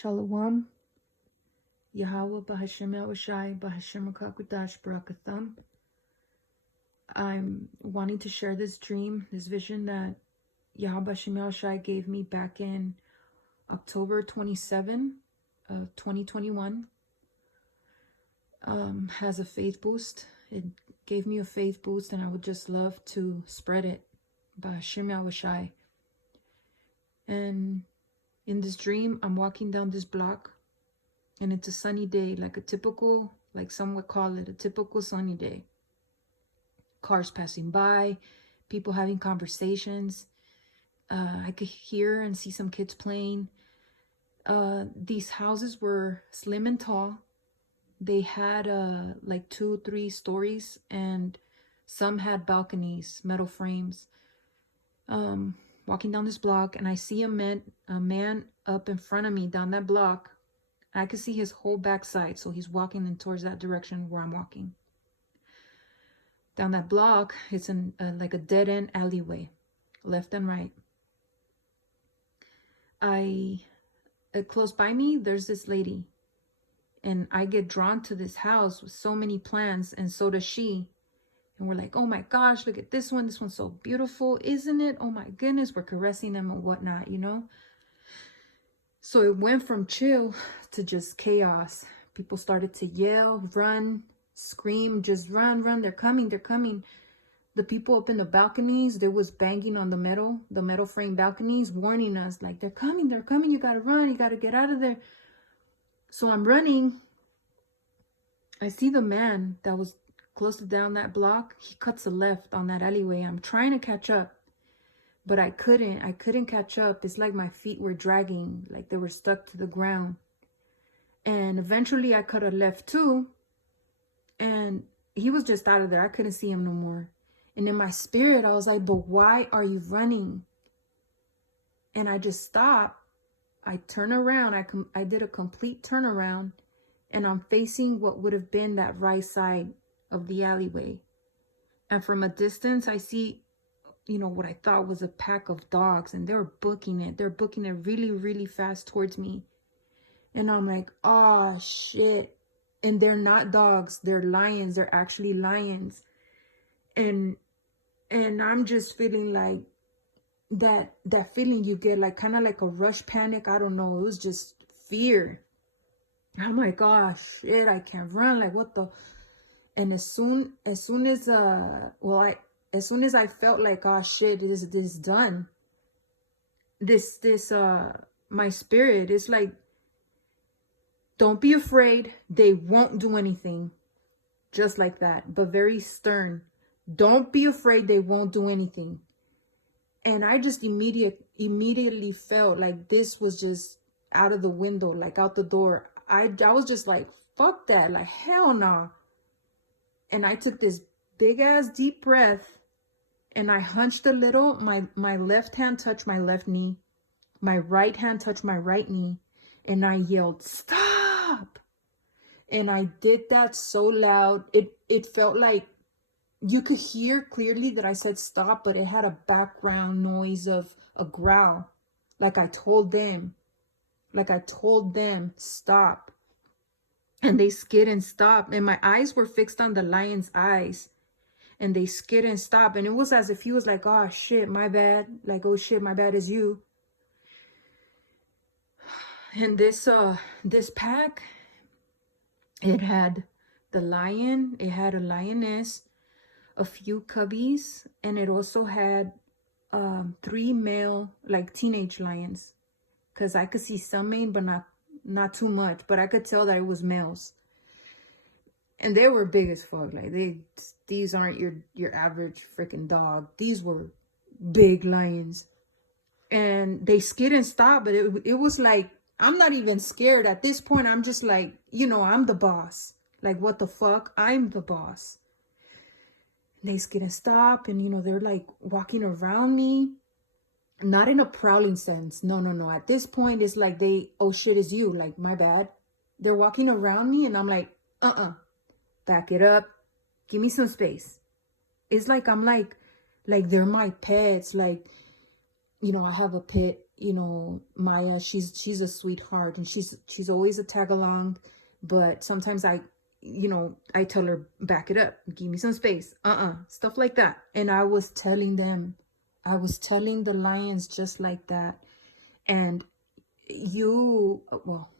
Shalom. Yahweh Bahashem Yahushai Bahashem Kakudash Barakatham. I'm wanting to share this dream, this vision that Yahweh Bahashem Yahushai gave me back in October 27 of 2021. Has a faith boost. It gave me a faith boost, and I would just love to spread it. Bahashem Yahushai. And in this dream, I'm walking down this block. And it's a sunny day, like a typical, like some would call it, a typical sunny day. Cars passing by, people having conversations. I could hear and see some kids playing. These houses were slim and tall. They had like 2-3 stories, and some had balconies, metal frames. Walking down this block, and I see a man up in front of me down that block. I could see his whole backside, so he's walking in towards that direction where I'm walking. Down that block, it's in like a dead-end alleyway, left and right. Close by me, there's this lady, and I get drawn to this house with so many plants, and so does she. And we're like, oh my gosh, look at this one. This one's so beautiful, isn't it? Oh my goodness, we're caressing them and whatnot, you know? So it went from chill to just chaos. People started to yell, run, scream, just run, they're coming. The people up in the balconies, there was banging on the metal frame balconies, warning us, like, they're coming, you gotta run, you gotta get out of there. So I'm running. I see the man that was close to down that block. He cuts a left on that alleyway. I'm trying to catch up, but I couldn't catch up. It's like my feet were dragging, like they were stuck to the ground. And eventually I cut a left too, and he was just out of there. I couldn't see him no more. And in my spirit, I was like, but why are you running? And I just stopped. I turn around. I did a complete turnaround, and I'm facing what would have been that right side of the alleyway. And from a distance, I see, you know, what I thought was a pack of dogs, and they're booking it really, really fast towards me. And I'm like, oh shit. And they're not dogs, they're lions. They're actually lions. And I'm just feeling like that feeling you get, like kind of like a rush panic. I don't know, it was just fear. I'm like, oh shit, I can't run, like what the. And as soon as I felt like, oh shit, this is done. My spirit is like, don't be afraid. They won't do anything. Just like that, but very stern. Don't be afraid. They won't do anything. And I just immediately felt like this was just out of the window, like out the door. I was just like, fuck that. Like, hell nah. And I took this big ass deep breath, and I hunched a little. My left hand touched my left knee. My right hand touched my right knee. And I yelled, stop. And I did that so loud. It felt like you could hear clearly that I said stop, but it had a background noise of a growl. Like I told them stop. And they skid and stopped. And my eyes were fixed on the lion's eyes. And they skid and stopped. And it was as if he was like, oh shit, my bad. Like, oh shit, my bad is you. And this pack, it had the lion, it had a lioness, a few cubbies, and it also had 3 male, like teenage lions. Because I could see some mane, but not too much. But I could tell that it was males. And they were big as fuck. Like these aren't your average freaking dog. These were big lions. And they skid and stopped, but it was like, I'm not even scared at this point. I'm just like, you know, I'm the boss. Like, what the fuck? I'm the boss. And they skid and stop, and you know, they're like walking around me. Not in a prowling sense. No. At this point, it's like oh shit, it's you. Like, my bad. They're walking around me, and I'm like, back it up. Give me some space. It's like I'm like they're my pets. Like, you know, I have a pet you know, Maya, she's a sweetheart, and she's always a tag along, but sometimes I tell her, back it up, give me some space, stuff like that. And I was telling the lions just like that. And well,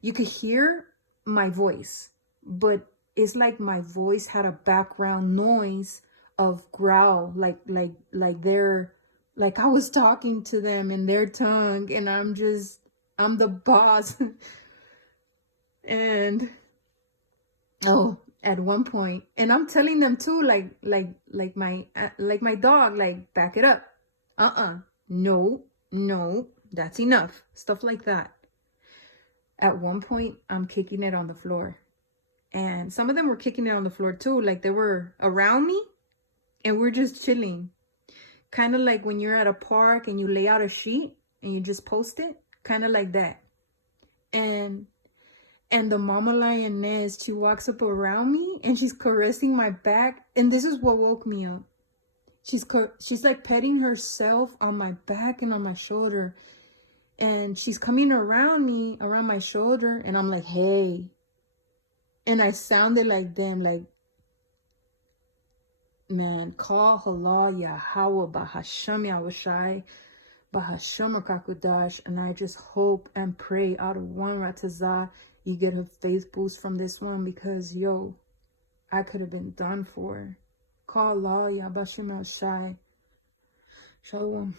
you could hear my voice, but it's like my voice had a background noise of growl, like they're like I was talking to them in their tongue, and I'm the boss. And oh, at one point, and I'm telling them too, like my dog, like, back it up, no, no, that's enough, stuff like that. At one point, I'm kicking it on the floor, and some of them were kicking it on the floor too, like they were around me, and we're just chilling, kind of like when you're at a park and you lay out a sheet and you just post it, kind of like that. And the mama lioness, she walks up around me and she's caressing my back, and this is what woke me up. She's like petting herself on my back and on my shoulder, and she's coming around me, around my shoulder, and I'm like, hey. And I sounded like them, like, man, call halal Yahweh Bahasham Yahushai Bahasham Rakakudash. And I just hope and pray out of one Ratazah you get a faith boost from this one, because yo, I could have been done for. Call Allah Yahweh Bahasham Yahushai. Shalom.